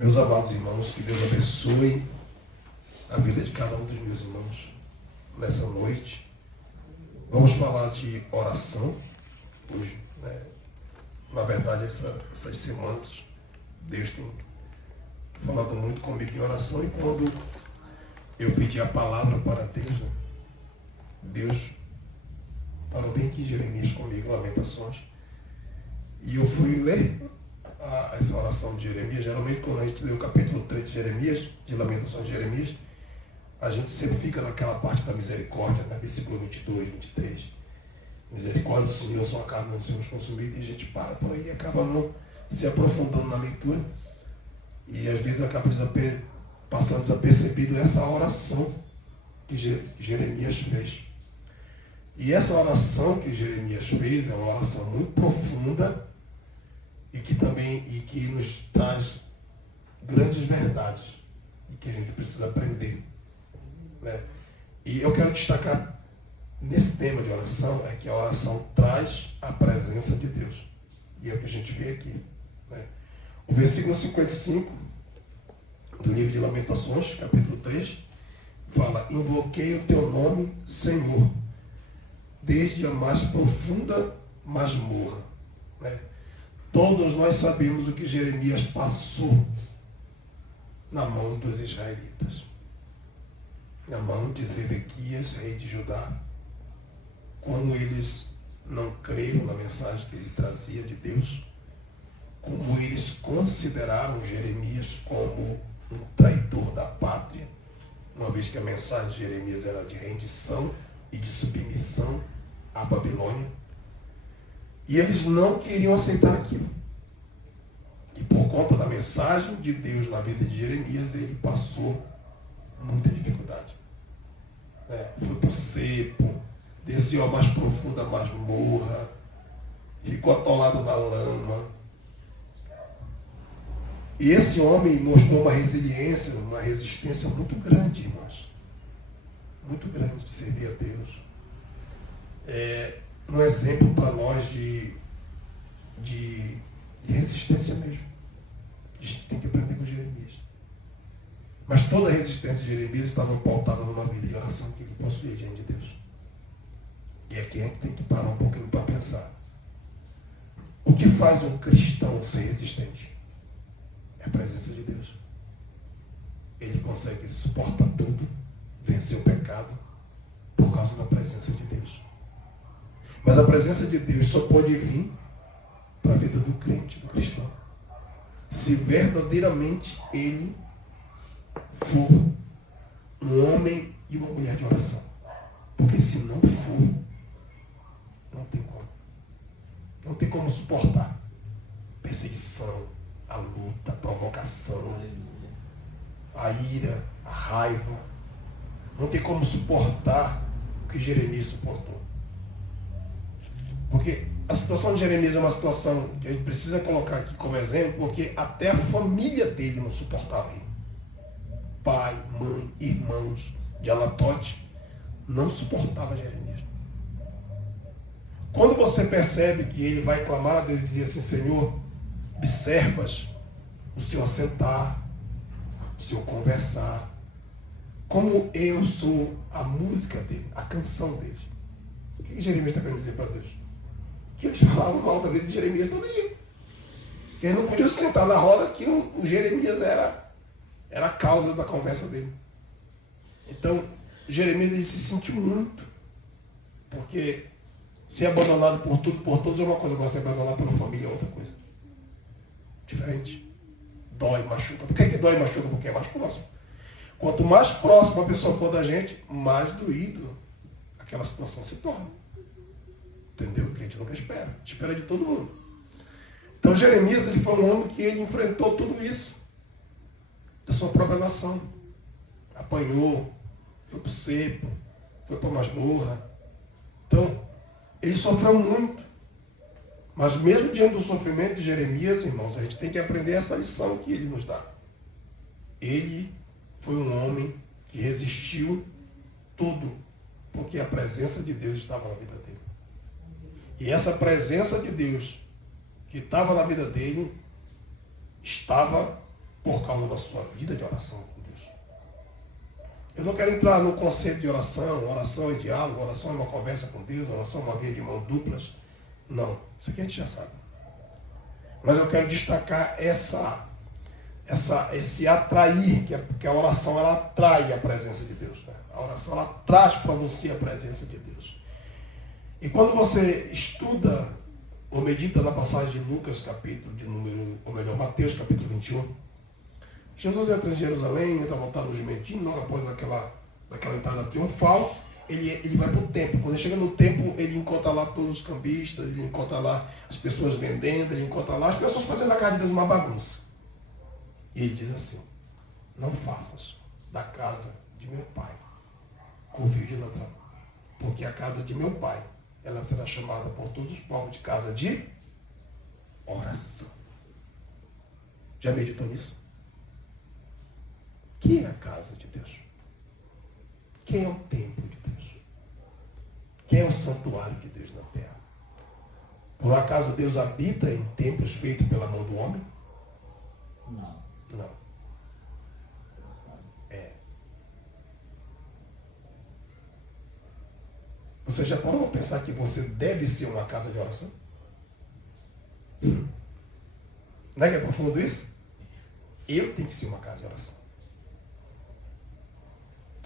Meus amados irmãos, que Deus abençoe a vida de cada um dos meus irmãos nessa noite. Vamos falar de oração hoje, né? Na verdade, essas semanas, Deus tem falado muito comigo em oração, e quando eu pedi a palavra para Deus, né? Deus falou bem aqui Jeremias comigo, Lamentações, e eu fui ler essa oração de Jeremias. Geralmente, quando a gente lê o capítulo 3 de Jeremias, de Lamentações de Jeremias, a gente sempre fica naquela parte da misericórdia, né? Versículo 22, 23. Misericórdia do Senhor, sua carne não sermos consumidos, e a gente para por aí e acaba não se aprofundando na leitura. E às vezes acaba passando desapercebido essa oração que Jeremias fez. E essa oração que Jeremias fez é uma oração muito profunda e que nos traz grandes verdades e que a gente precisa aprender, né? E eu quero destacar nesse tema de oração é que a oração traz a presença de Deus. E é o que a gente vê aqui, né? O versículo 55 do livro de Lamentações, capítulo 3, fala: invoquei o teu nome, Senhor, desde a mais profunda masmorra, né? Todos nós sabemos o que Jeremias passou na mão dos israelitas, na mão de Zedequias, rei de Judá, como eles não creram na mensagem que ele trazia de Deus, como eles consideraram Jeremias como um traidor da pátria, uma vez que a mensagem de Jeremias era de rendição e de submissão à Babilônia. E eles não queriam aceitar aquilo. E por conta da mensagem de Deus na vida de Jeremias, ele passou muita dificuldade, né? Foi para o cepo, desceu a mais profunda masmorra, ficou atolado na lama. E esse homem mostrou uma resiliência, uma resistência muito grande, irmãos. Muito grande de servir a Deus. É um exemplo para nós de resistência mesmo. A gente tem que aprender com Jeremias. Mas toda a resistência de Jeremias estava pautada numa vida de oração que ele possuía diante de Deus. E aqui a gente tem que parar um pouquinho para pensar. O que faz um cristão ser resistente? É a presença de Deus. Ele consegue suportar tudo, vencer o pecado, por causa da presença de Deus. Mas a presença de Deus só pode vir para a vida do crente, do cristão, se verdadeiramente ele for um homem e uma mulher de oração. Porque se não for, não tem como. Não tem como suportar perseguição, a luta, a provocação, a ira, a raiva. Não tem como suportar o que Jeremias suportou. Porque a situação de Jeremias é uma situação que a gente precisa colocar aqui como exemplo, porque até a família dele não suportava ele. Pai, mãe, irmãos de Anatote não suportava Jeremias. Quando você percebe que ele vai clamar a Deus e dizer assim: Senhor, observas o seu assentar, o seu conversar, como eu sou a música dele, a canção dele. O que Jeremias está querendo dizer para Deus? Que eles falavam mal da vida de Jeremias todo dia. Que eles não podiam se sentar na roda, que o Jeremias era a causa da conversa dele. Então, Jeremias ele se sentiu muito. Porque ser abandonado por tudo, por todos é uma coisa, agora ser abandonado pela família é outra coisa. Diferente. Dói, machuca. Por que dói e machuca? Porque é mais próximo. Quanto mais próximo a pessoa for da gente, mais doído aquela situação se torna. Entendeu? Que a gente nunca espera. Espera de todo mundo. Então Jeremias ele foi um homem que ele enfrentou tudo isso. Da sua própria nação. Apanhou, foi para o cepo, foi para a masmorra. Então, ele sofreu muito. Mas mesmo diante do sofrimento de Jeremias, irmãos, a gente tem que aprender essa lição que ele nos dá. Ele foi um homem que resistiu tudo, porque a presença de Deus estava na vida dele. E essa presença de Deus que estava na vida dele estava por causa da sua vida de oração com Deus. Eu não quero entrar no conceito de oração. Oração é diálogo, oração é uma conversa com Deus, oração é uma via de mão duplas. Não, isso aqui a gente já sabe. Mas eu quero destacar esse atrair, que a oração ela atrai a presença de Deus. Né? A oração ela traz para você a presença de Deus. E quando você estuda ou medita na passagem de Lucas, Mateus capítulo 21, Jesus entra em Jerusalém, entra montado no jumentinho, logo após daquela entrada triunfal, ele vai para o templo. Quando ele chega no templo, ele encontra lá todos os cambistas, ele encontra lá as pessoas vendendo, ele encontra lá as pessoas fazendo a casa de Deus uma bagunça. E ele diz assim: não faças da casa de meu pai covil de ladrão, porque a casa de meu pai, ela será chamada por todos os povos de casa de oração. Já meditou nisso? O que é a casa de Deus? Quem é o templo de Deus? Quem é o santuário de Deus na terra? Por acaso Deus habita em templos feitos pela mão do homem? Não. Você já parou para pensar que você deve ser uma casa de oração? Não é que é profundo isso? Eu tenho que ser uma casa de oração.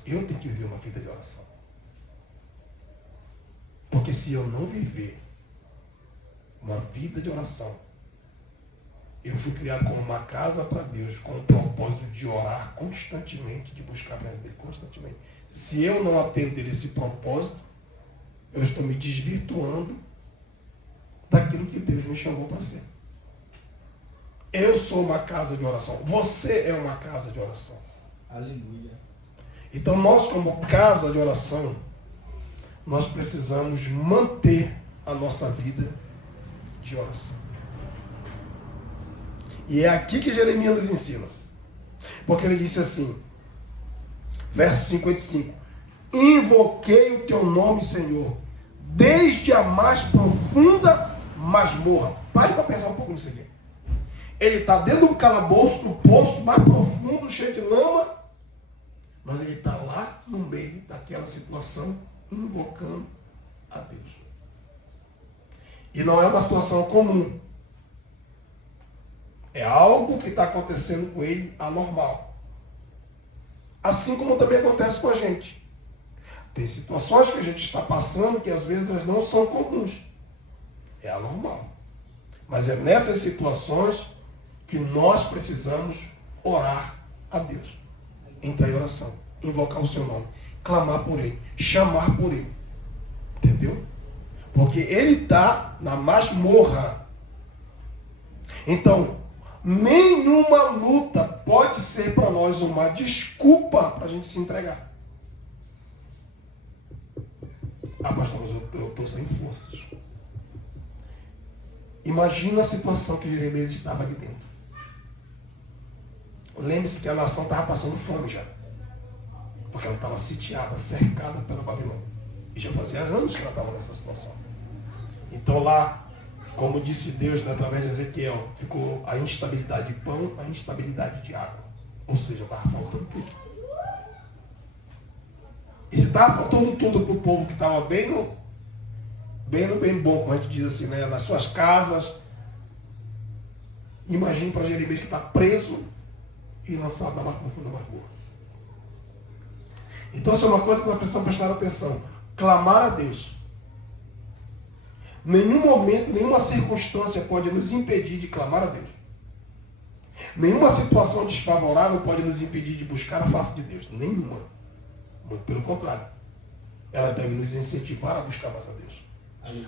Eu tenho que viver uma vida de oração. Porque se eu não viver uma vida de oração, eu fui criado como uma casa para Deus, com o propósito de orar constantemente, de buscar a presença dele constantemente. Se eu não atender esse propósito, eu estou me desvirtuando daquilo que Deus me chamou para ser. Eu sou uma casa de oração. Você é uma casa de oração. Aleluia. Então nós, como casa de oração, nós precisamos manter a nossa vida de oração. E é aqui que Jeremias nos ensina. Porque ele disse assim, verso 55, invoquei o teu nome, Senhor, desde a mais profunda masmorra. Pare para pensar um pouco nisso aqui. Ele está dentro do calabouço, no poço mais profundo, cheio de lama, mas ele está lá no meio daquela situação, invocando a Deus. E não é uma situação comum. É algo que está acontecendo com ele anormal. Assim como também acontece com a gente. Tem situações que a gente está passando que às vezes elas não são comuns. É anormal. Mas é nessas situações que nós precisamos orar a Deus. Entrar em oração, invocar o seu nome, clamar por ele, chamar por ele. Entendeu? Porque ele está na masmorra. Então, nenhuma luta pode ser para nós uma desculpa para a gente se entregar. Ah, pastor, mas eu estou sem forças. Imagina a situação que Jeremias estava aqui dentro. Lembre-se que a nação estava passando fome já. Porque ela estava sitiada, cercada pela Babilônia. E já fazia anos que ela estava nessa situação. Então lá, como disse Deus, né, através de Ezequiel, ficou a instabilidade de pão, a instabilidade de água. Ou seja, estava faltando tudo. E se estava faltando tudo para o povo que estava bem bom, como a gente diz assim, né, nas suas casas, imagine para Jeremias que está preso e lançado na mais profunda masmorra. Então, isso é uma coisa que nós precisamos prestar atenção. Clamar a Deus. Nenhum momento, nenhuma circunstância pode nos impedir de clamar a Deus. Nenhuma situação desfavorável pode nos impedir de buscar a face de Deus. Nenhuma. Muito pelo contrário. Elas devem nos incentivar a buscar mais a Deus.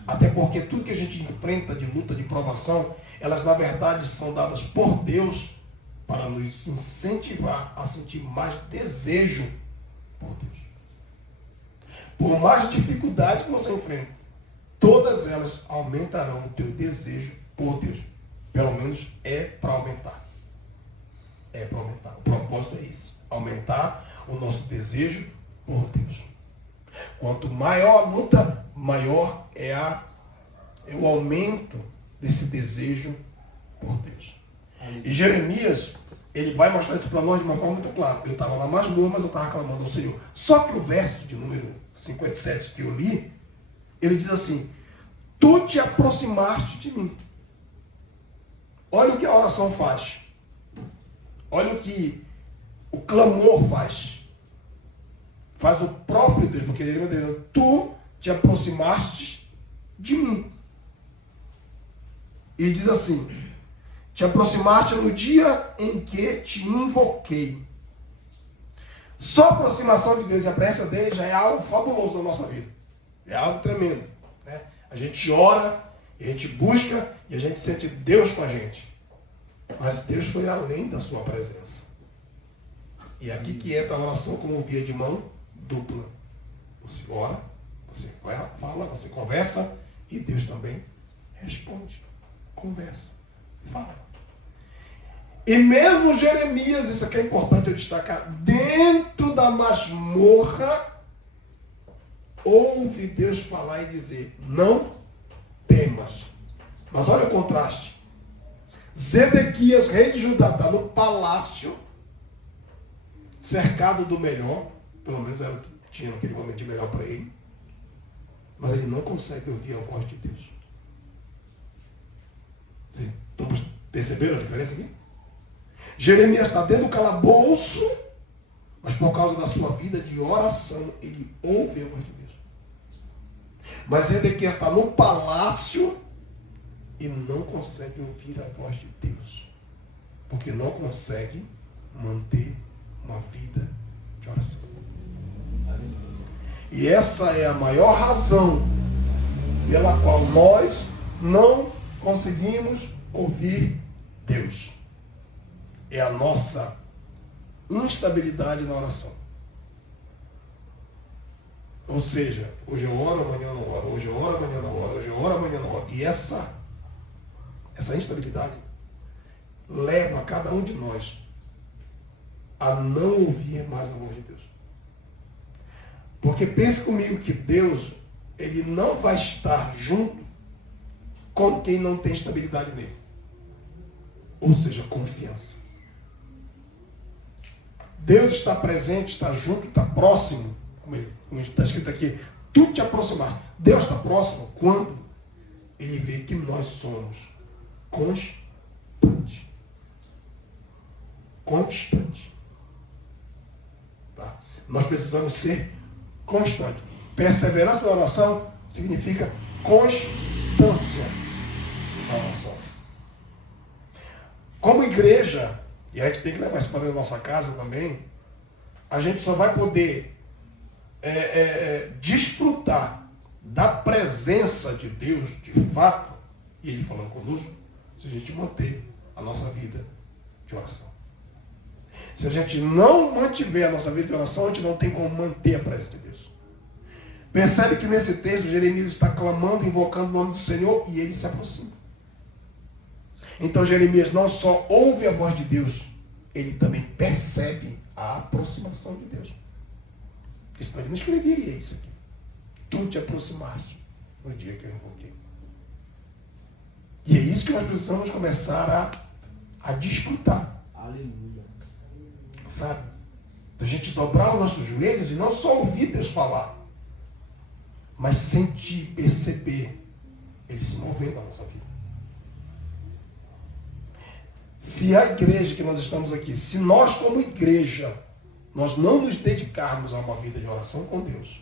Até porque tudo que a gente enfrenta de luta, de provação, elas na verdade são dadas por Deus para nos incentivar a sentir mais desejo por Deus. Por mais dificuldade que você enfrenta, todas elas aumentarão o teu desejo por Deus. Pelo menos é para aumentar. É para aumentar. O propósito é esse. Aumentar o nosso desejo por Deus. Quanto maior a luta, maior é o aumento desse desejo por Deus. E Jeremias, ele vai mostrar isso para nós de uma forma muito clara. Eu estava na masmorra, mas eu estava clamando ao Senhor. Só que o verso de número 57 que eu li, ele diz assim: tu te aproximaste de mim. Olha o que a oração faz. Olha o que o clamor faz. Faz o próprio Deus, porque ele vai dizer: tu te aproximaste de mim. E diz assim: te aproximaste no dia em que te invoquei. Só a aproximação de Deus e a presença dele já é algo fabuloso na nossa vida. É algo tremendo. Né? A gente ora, a gente busca e a gente sente Deus com a gente. Mas Deus foi além da sua presença. E é aqui que entra a oração como via de mão dupla. Você ora, você fala, você conversa e Deus também responde. Conversa, fala. E mesmo Jeremias, isso aqui é importante eu destacar, dentro da masmorra, ouve Deus falar e dizer: não temas. Mas olha o contraste. Zedequias, rei de Judá, está no palácio, cercado do melhor, pelo menos era o que tinha naquele momento de melhor para ele, mas ele não consegue ouvir a voz de Deus. Vocês estão percebendo a diferença aqui? Jeremias está dentro do calabouço, mas por causa da sua vida de oração, ele ouve a voz de Deus. Mas Zedequias está no palácio e não consegue ouvir a voz de Deus, porque não consegue manter uma vida de oração. E essa é a maior razão pela qual nós não conseguimos ouvir Deus. É a nossa instabilidade na oração. Ou seja, hoje eu oro, amanhã eu não oro, hoje eu oro, amanhã eu não oro, hoje eu oro, amanhã eu não oro. E essa instabilidade leva cada um de nós a não ouvir mais a voz de Deus. Porque pense comigo que Deus, ele não vai estar junto com quem não tem estabilidade nele. Ou seja, confiança. Deus está presente, está junto, está próximo, como está escrito aqui, tu te aproximaste. Deus está próximo quando ele vê que nós somos constantes. Constante. Tá? Nós precisamos ser constantes. Perseverança na oração significa constância na oração. Como igreja, e a gente tem que levar isso para dentro da nossa casa também, a gente só vai poder desfrutar da presença de Deus, de fato, e Ele falando conosco, se a gente manter a nossa vida de oração. Se a gente não mantiver a nossa vida de oração, a gente não tem como manter a presença de Deus. Percebe que nesse texto, Jeremias está clamando, invocando o nome do Senhor, e ele se aproxima. Então Jeremias não só ouve a voz de Deus, ele também percebe a aproximação de Deus. Porque senão ele não escreveria isso aqui. Tu te aproximaste no dia que eu invoquei. E é isso que nós precisamos começar a desfrutar. Aleluia. Sabe? A gente dobrar os nossos joelhos e não só ouvir Deus falar, mas sentir, perceber Ele se movendo na nossa vida. Se a igreja que nós estamos aqui, se nós como igreja, nós não nos dedicarmos a uma vida de oração com Deus,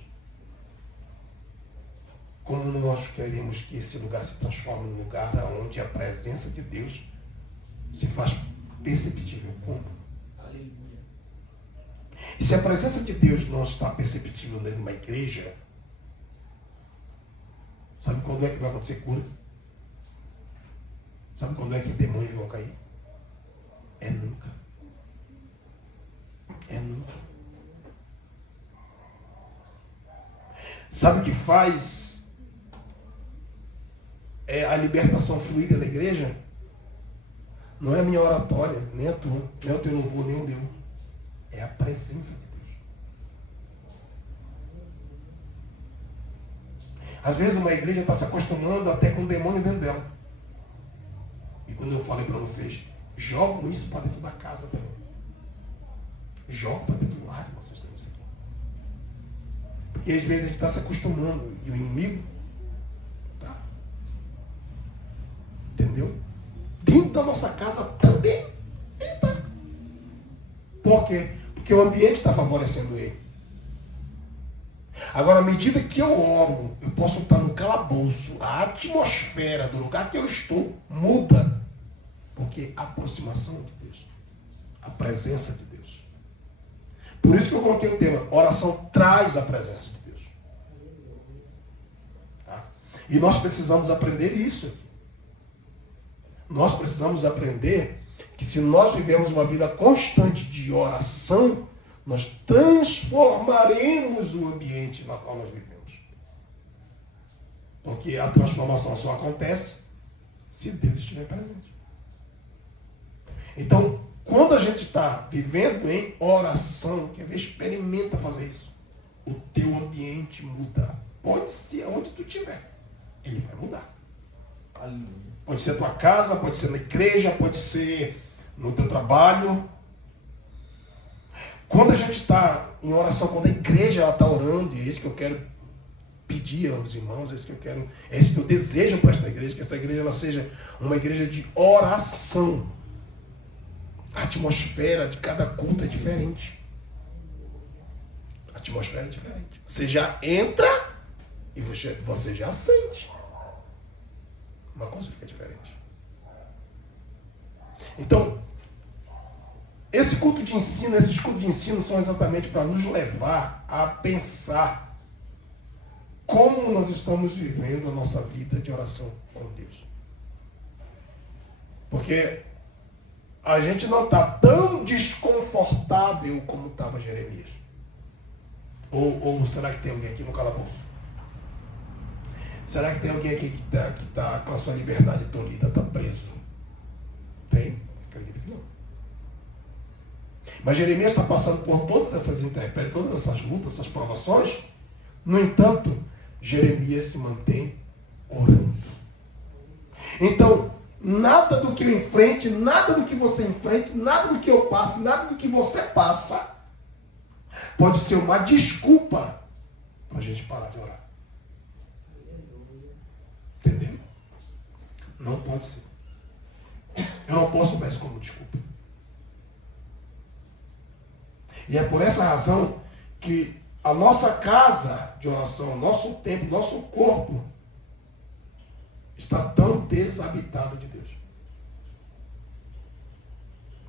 como nós queremos que esse lugar se transforme num lugar onde a presença de Deus se faz perceptível? Como? Aleluia. E se a presença de Deus não está perceptível dentro de uma igreja, sabe quando é que vai acontecer cura? Sabe quando é que demônios vão cair? É nunca. É nunca. Sabe o que faz a libertação fluida da igreja? Não é a minha oratória, nem a tua, nem o teu louvor, nem o meu. É a presença de Deus. Às vezes uma igreja está se acostumando até com o demônio dentro dela. E quando eu falei para vocês, jogam isso para dentro da casa também. Joga para dentro do lar, vocês têm isso aqui. Porque às vezes a gente está se acostumando e o inimigo tá. Entendeu? Dentro da nossa casa também ele tá. Por quê? Porque o ambiente está favorecendo ele. Agora, à medida que eu oro, eu posso estar no calabouço, a atmosfera do lugar que eu estou muda. Porque a aproximação de Deus, a presença de Deus. Por isso que eu coloquei o tema, oração traz a presença de Deus. Tá? E nós precisamos aprender isso aqui. Nós precisamos aprender que se nós vivemos uma vida constante de oração, nós transformaremos o ambiente no qual nós vivemos. Porque a transformação só acontece se Deus estiver presente. Então, quando a gente está vivendo em oração, quer ver, experimenta fazer isso. O teu ambiente muda. Pode ser onde tu estiver. Ele vai mudar. Pode ser a tua casa, pode ser na igreja, pode ser no teu trabalho. Quando a gente está em oração, quando a igreja está orando, e é isso que eu quero pedir aos irmãos, é isso que eu quero, é isso que eu desejo para esta igreja, que essa igreja ela seja uma igreja de oração. A atmosfera de cada culto é diferente. A atmosfera é diferente. Você já entra e você já sente. Uma coisa fica diferente. Então, esses cultos de ensino são exatamente para nos levar a pensar como nós estamos vivendo a nossa vida de oração com Deus. Porque a gente não está tão desconfortável como estava Jeremias. Ou será que tem alguém aqui no calabouço? Será que tem alguém aqui que está com a sua liberdade tolhida, está preso? Tem? Acredito que não. Mas Jeremias está passando por todas essas intempéries, todas essas lutas, essas provações. No entanto, Jeremias se mantém orando. Então, nada do que eu enfrente, nada do que você enfrente, nada do que eu passe, nada do que você passa, pode ser uma desculpa para a gente parar de orar. Entendeu? Não pode ser. Eu não posso dar isso como desculpa. E é por essa razão que a nossa casa de oração, o nosso tempo, nosso corpo está tão desabitado de Deus.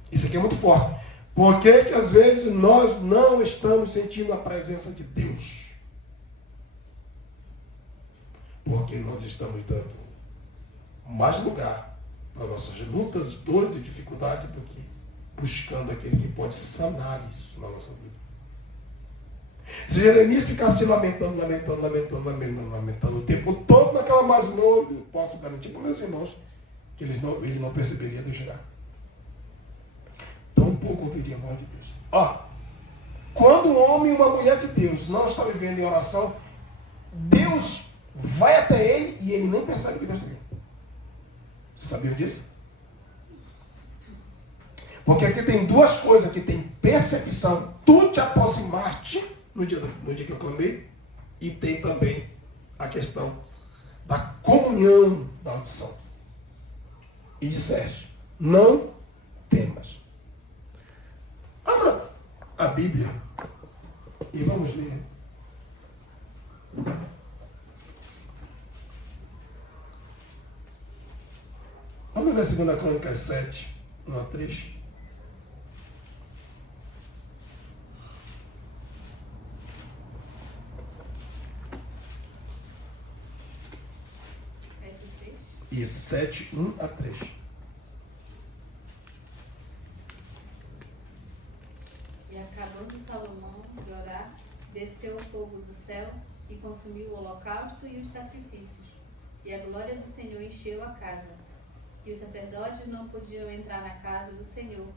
Isso aqui é muito forte. Por que às vezes nós não estamos sentindo a presença de Deus? Porque nós estamos dando mais lugar para nossas lutas, dores e dificuldades do que buscando aquele que pode sanar isso na nossa vida. Se Jeremias ficasse lamentando o tempo todo naquela masmorra, eu posso garantir para meus irmãos que ele não perceberia de eu chegar. Tão pouco ouviria a voz de Deus. Quando um homem e uma mulher de Deus não estão vivendo em oração, Deus vai até ele e ele nem percebe que Deus está ali. Você sabia disso? Porque aqui tem duas coisas, aqui tem percepção, tu te aproximaste no dia que eu clamei, e tem também a questão da comunhão da audição. E disseste, não temas. Abra a Bíblia e vamos ler. Vamos ler 2 Crônicas 7, 1 a 3. Isso, 7, 1 a 3. E acabando Salomão de orar, desceu o fogo do céu e consumiu o holocausto e os sacrifícios. E a glória do Senhor encheu a casa. E os sacerdotes não podiam entrar na casa do Senhor,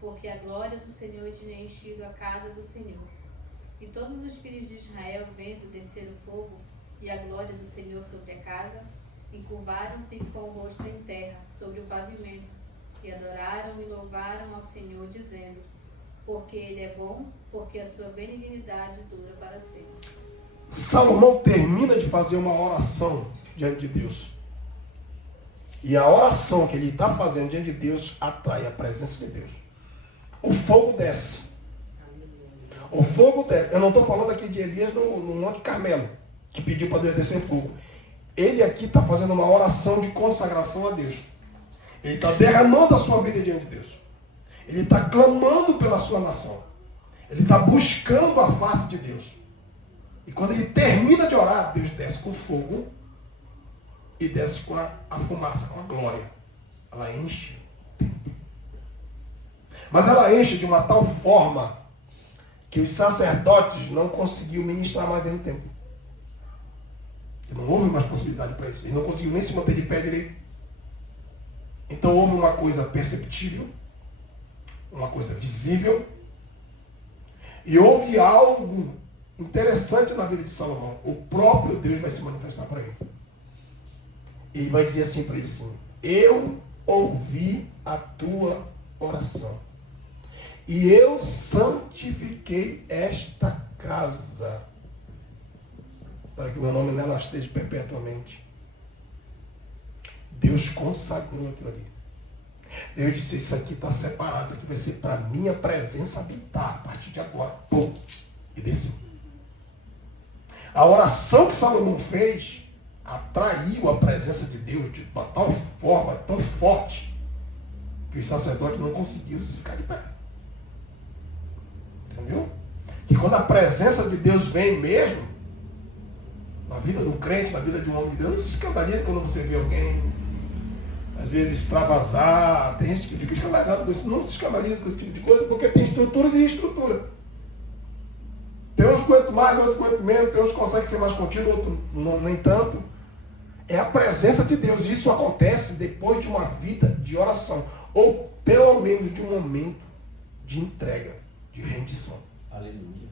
porque a glória do Senhor tinha enchido a casa do Senhor. E todos os filhos de Israel, vendo descer o fogo e a glória do Senhor sobre a casa, encurvaram-se com o rosto em terra, sobre o pavimento, e adoraram e louvaram ao Senhor, dizendo: porque ele é bom, porque a sua benignidade dura para sempre. Salomão termina de fazer uma oração diante de Deus. E a oração que ele está fazendo diante de Deus atrai a presença de Deus. O fogo desce. O fogo desce. Eu não estou falando aqui de Elias no Monte Carmelo, que pediu para Deus descer fogo. Ele aqui está fazendo uma oração de consagração a Deus. Ele está derramando a sua vida diante de Deus. Ele está clamando pela sua nação. Ele está buscando a face de Deus. E quando ele termina de orar, Deus desce com fogo e desce com a fumaça, com a glória. Ela enche. Mas ela enche de uma tal forma que os sacerdotes não conseguiam ministrar mais dentro do templo. Não houve mais possibilidade para isso. Eles não conseguiam nem se manter de pé direito. Então houve uma coisa perceptível, uma coisa visível, e houve algo interessante na vida de Salomão. O próprio Deus vai se manifestar para ele. E vai dizer assim para ele assim: eu ouvi a tua oração e eu santifiquei esta casa para que o meu nome nela esteja perpetuamente. Deus consagrou aquilo ali. Deus disse: isso aqui está separado, isso aqui vai ser para minha presença habitar a partir de agora. Pum. E desceu. A oração que Salomão fez atraiu a presença de Deus de uma tal forma, tão forte, que os sacerdotes não conseguiam se ficar de pé. Entendeu? Que quando a presença de Deus vem mesmo, na vida do crente, na vida de um homem de Deus, não se escandaliza quando você vê alguém, às vezes, extravasar. Tem gente que fica escandalizada com isso. Não se escandaliza com esse tipo de coisa, porque tem estruturas e estrutura. Tem uns que aguentam mais, outros que aguentam menos, tem uns que conseguem ser mais contidos, outros nem tanto. É a presença de Deus. Isso acontece depois de uma vida de oração, ou pelo menos de um momento de entrega, de rendição. Aleluia.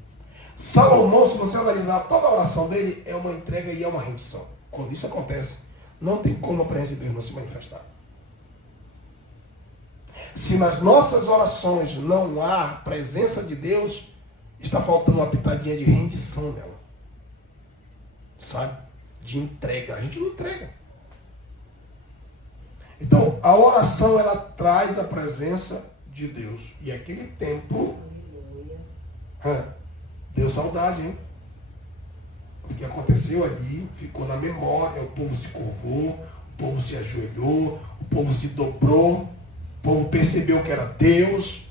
Salomão, se você analisar toda a oração dele, é uma entrega e é uma rendição. Quando isso acontece, não tem como a presença de Deus não se manifestar. Se nas nossas orações não há presença de Deus, está faltando uma pitadinha de rendição nela. Sabe? De entrega. A gente não entrega. Então, a oração, ela traz a presença de Deus. E aquele tempo deu saudade, hein? O que aconteceu ali ficou na memória. O povo se curvou, o povo se ajoelhou, o povo se dobrou, o povo percebeu que era Deus,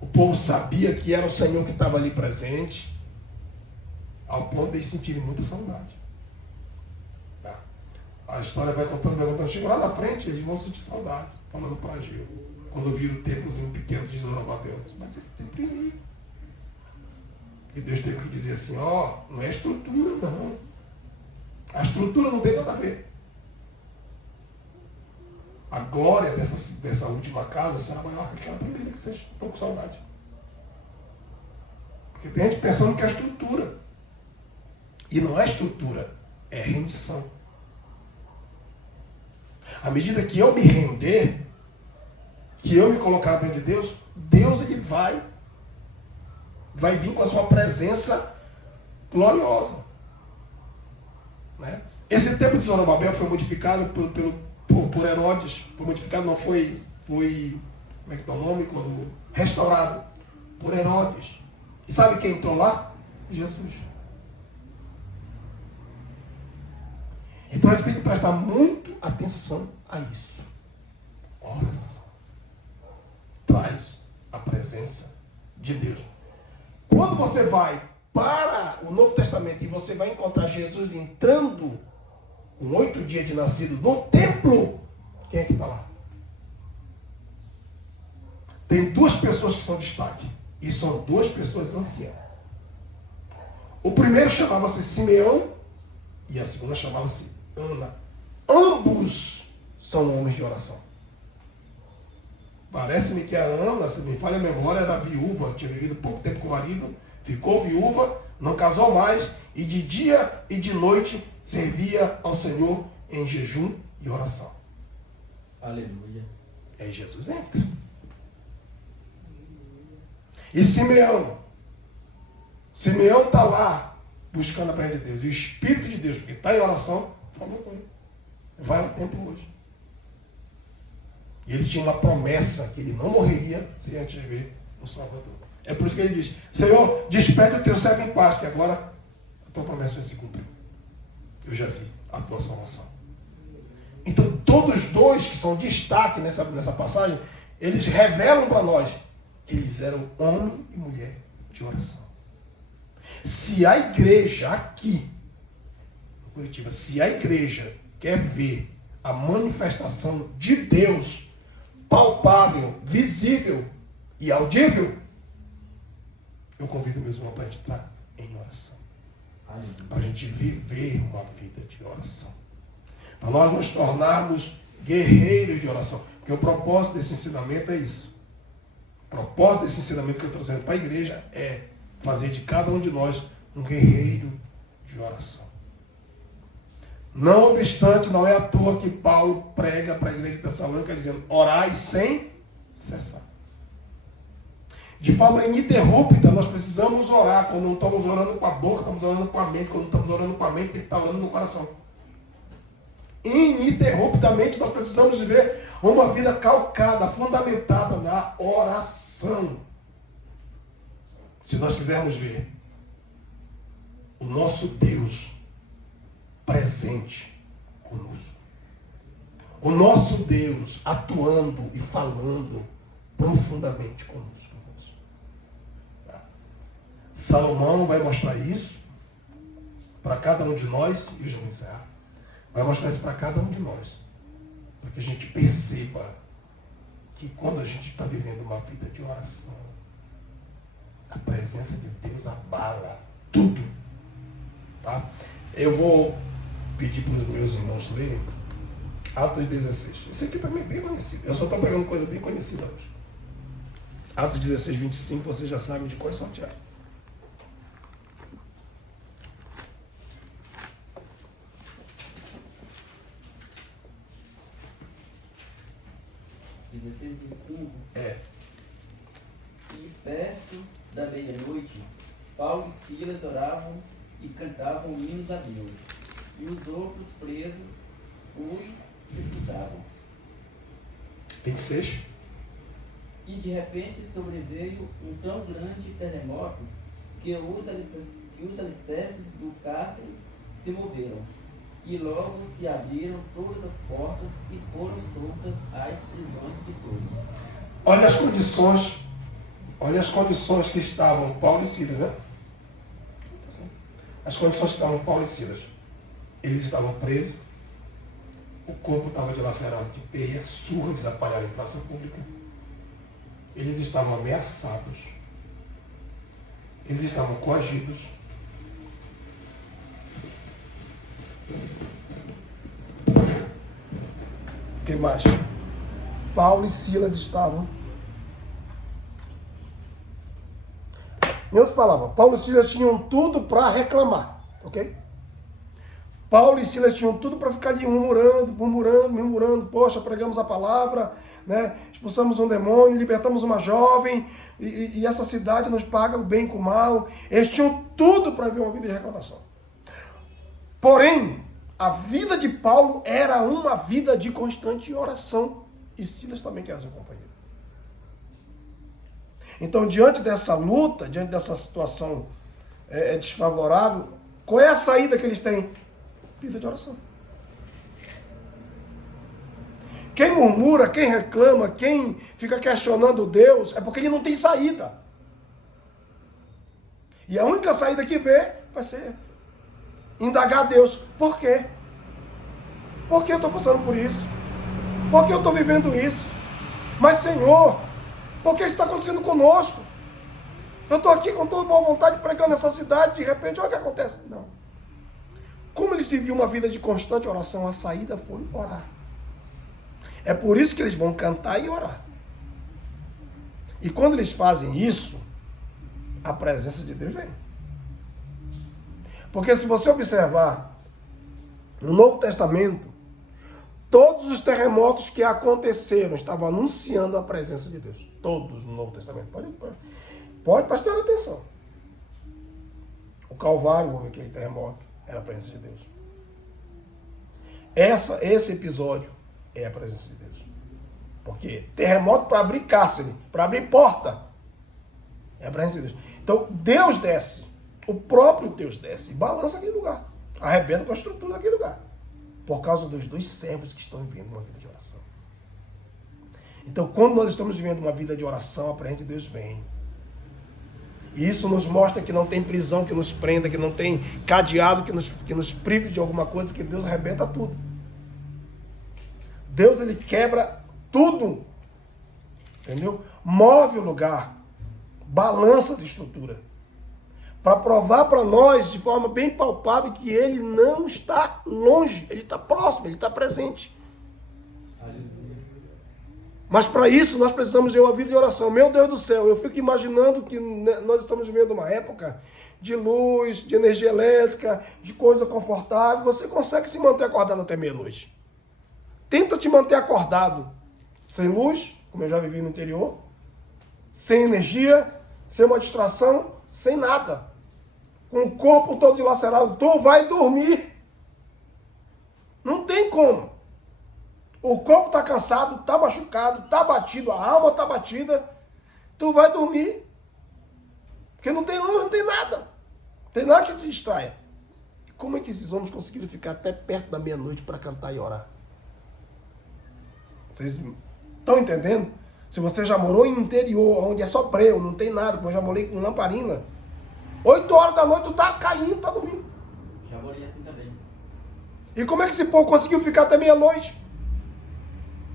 o povo sabia que era o Senhor que estava ali presente, ao ponto de eles sentirem muita saudade. Tá? A história vai contando. Chega lá na frente, eles vão sentir saudade, falando para Ageu, quando viram o templozinho pequeno de Zorobabel. Mas esse templo aí. E Deus teve que dizer assim: ó, não é estrutura, não. A estrutura não tem nada a ver. A glória dessa última casa será maior que aquela primeira, que vocês estão com saudade. Porque tem gente pensando que é estrutura. E não é estrutura, é rendição. À medida que eu me render, que eu me colocar diante de Deus, Deus ele vai vir com a sua presença gloriosa. Né? Esse templo de Zorobabel foi modificado por Herodes. Foi modificado, não foi, como é que está o nome? Restaurado por Herodes. E sabe quem entrou lá? Jesus. Então a gente tem que prestar muito atenção a isso. Oração traz a presença de Deus. Quando você vai para o Novo Testamento e você vai encontrar Jesus entrando com 8 dias de nascido no templo, quem é que está lá? Tem 2 pessoas que são destaque. E são 2 pessoas anciãs. O primeiro chamava-se Simeão e a segunda chamava-se Ana. Ambos são homens de oração. Parece-me que a Ana, se me falha a memória, era viúva, tinha vivido pouco tempo com o marido, ficou viúva, não casou mais, e de dia e de noite servia ao Senhor em jejum e oração. Aleluia. Aí Jesus entra. E Simeão está lá buscando a presença de Deus. E o Espírito de Deus, porque está em oração, falou com ele. Vai ao templo hoje. E ele tinha uma promessa que ele não morreria sem antes ver o Salvador. É por isso que ele diz: Senhor, despede o teu servo em paz, que agora a tua promessa já se cumpriu. Eu já vi a tua salvação. Então, todos os dois que são destaque nessa passagem, eles revelam para nós que eles eram homem e mulher de oração. Se a igreja aqui, no Curitiba, se a igreja quer ver a manifestação de Deus palpável, visível e audível, eu convido meus irmãos para entrar em oração. Para a gente viver uma vida de oração. Para nós nos tornarmos guerreiros de oração. Porque o propósito desse ensinamento é isso. O propósito desse ensinamento que eu estou trazendo para a igreja é fazer de cada um de nós um guerreiro de oração. Não obstante, não é à toa que Paulo prega para a igreja de Tessalônica dizendo: orai sem cessar. De forma ininterrupta, nós precisamos orar. Quando não estamos orando com a boca, estamos orando com a mente. Quando não estamos orando com a mente, tem que estar orando no coração. Ininterruptamente, nós precisamos viver uma vida calcada, fundamentada na oração. Se nós quisermos ver o nosso Deus presente conosco, o nosso Deus atuando e falando profundamente conosco. Salomão vai mostrar isso para cada um de nós, e eu já vou encerrar. Vai mostrar isso para cada um de nós, para que a gente perceba que quando a gente está vivendo uma vida de oração, a presença de Deus abala tudo. Tá? Eu vou pedir para os meus irmãos lerem Atos 16. Esse aqui também é bem conhecido. Eu só estou pegando coisa bem conhecida hoje. Atos 16, 25, vocês já sabem de qual é sortear. É. E perto da meia-noite, Paulo e Silas oravam e cantavam hinos a Deus, e os outros presos os escutavam. 26. E de repente sobreveio um tão grande terremoto que os alicerces do cárcere se moveram, e logo se abriram todas as portas e foram soltas as prisões de todos. Olha as condições que estavam Paulo e Silas, né? As condições que estavam Paulo e Silas. Eles estavam presos, o corpo estava dilacerado de peia, surra desapalhada em praça pública. Eles estavam ameaçados. Eles estavam coagidos. O que mais? Paulo e Silas estavam. Em outras palavras, Paulo e Silas tinham tudo para reclamar, ok? Paulo e Silas tinham tudo para ficar ali murmurando. Poxa, pregamos a palavra, né? Expulsamos um demônio, libertamos uma jovem, e essa cidade nos paga o bem com o mal. Eles tinham tudo para ver uma vida de reclamação. Porém, a vida de Paulo era uma vida de constante oração. E Silas também, que era seu companheiro. Então, diante dessa luta, diante dessa situação desfavorável, qual é a saída que eles têm? Vida de oração. Quem murmura, quem reclama, quem fica questionando Deus, é porque ele não tem saída. E a única saída que vê vai ser indagar a Deus. Por quê? Por que eu estou passando por isso? Por que eu estou vivendo isso? Mas, Senhor, por que isso está acontecendo conosco? Eu estou aqui com toda boa vontade pregando nessa cidade, de repente, olha o que acontece. Não. Como eles viviam uma vida de constante oração, a saída foi orar. É por isso que eles vão cantar e orar. E quando eles fazem isso, a presença de Deus vem. Porque se você observar, no Novo Testamento, todos os terremotos que aconteceram estavam anunciando a presença de Deus. Todos no Novo Testamento. Pode prestar atenção. O Calvário, houve aquele terremoto, era a presença de Deus. Esse episódio é a presença de Deus. Porque terremoto para abrir cárcere, para abrir porta, é a presença de Deus. Então Deus desce, o próprio Deus desce e balança aquele lugar, arrebenta com a estrutura daquele lugar, por causa dos 2 servos que estão vivendo uma vida de oração. Então, quando nós estamos vivendo uma vida de oração, a presença de Deus vem. E isso nos mostra que não tem prisão que nos prenda, que não tem cadeado que nos prive de alguma coisa, que Deus arrebenta tudo. Deus, ele quebra tudo. Entendeu? Move o lugar. Balança as estruturas. Para provar para nós, de forma bem palpável, que ele não está longe. Ele está próximo, ele está presente. Mas para isso nós precisamos de uma vida de oração. Meu Deus do céu, eu fico imaginando que nós estamos vivendo uma época de luz, de energia elétrica, de coisa confortável. Você consegue se manter acordado até meia-noite. Tenta te manter acordado. Sem luz, como eu já vivi no interior. Sem energia, sem uma distração, sem nada. Com o corpo todo dilacerado. Tu vai dormir. Não tem como. O corpo está cansado, está machucado, está batido, a alma está batida. Tu vai dormir. Porque não tem luz, não tem nada. Não tem nada que te distraia. Como é que esses homens conseguiram ficar até perto da meia-noite para cantar e orar? Vocês estão entendendo? Se você já morou em interior, onde é só breu, não tem nada, como eu já morei com lamparina, 8 horas da noite tu tá caindo, tá dormindo. Já morei assim também. E como é que esse povo conseguiu ficar até meia-noite?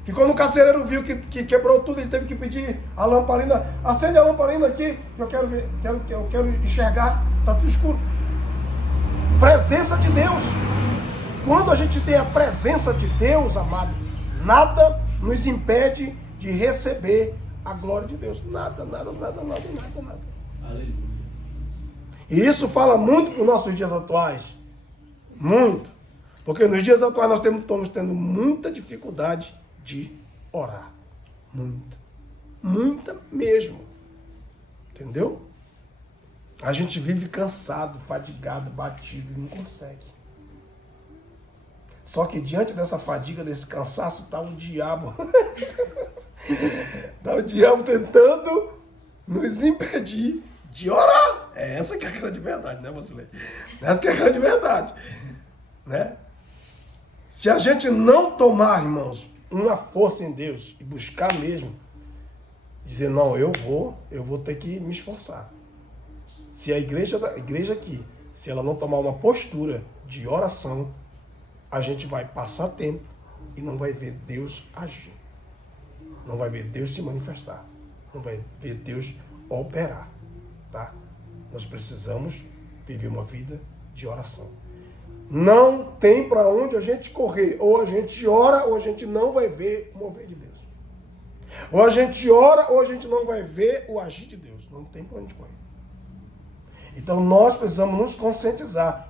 Que quando o carcereiro viu que quebrou tudo, ele teve que pedir a lamparina. Acende a lamparina aqui, que eu quero ver, eu quero enxergar. Tá tudo escuro. Presença de Deus. Quando a gente tem a presença de Deus, amado, nada nos impede de receber a glória de Deus. Nada. Aleluia. E isso fala muito para os nossos dias atuais. Muito. Porque nos dias atuais nós estamos tendo muita dificuldade de orar. Muita mesmo. Entendeu? A gente vive cansado, fadigado, batido e não consegue. Só que diante dessa fadiga, desse cansaço, está o diabo. Está o diabo tentando nos impedir de orar. É essa que é a grande verdade, né, Marcelê? Essa que é a grande verdade. Né? Se a gente não tomar, irmãos, uma força em Deus e buscar mesmo, dizer, não, eu vou ter que me esforçar. Se a igreja aqui, se ela não tomar uma postura de oração, a gente vai passar tempo e não vai ver Deus agir. Não vai ver Deus se manifestar. Não vai ver Deus operar. Tá? Nós precisamos viver uma vida de oração. Não tem para onde a gente correr. Ou a gente ora, ou a gente não vai ver o mover de Deus. Ou a gente ora, ou a gente não vai ver o agir de Deus. Não tem para onde correr. Então nós precisamos nos conscientizar.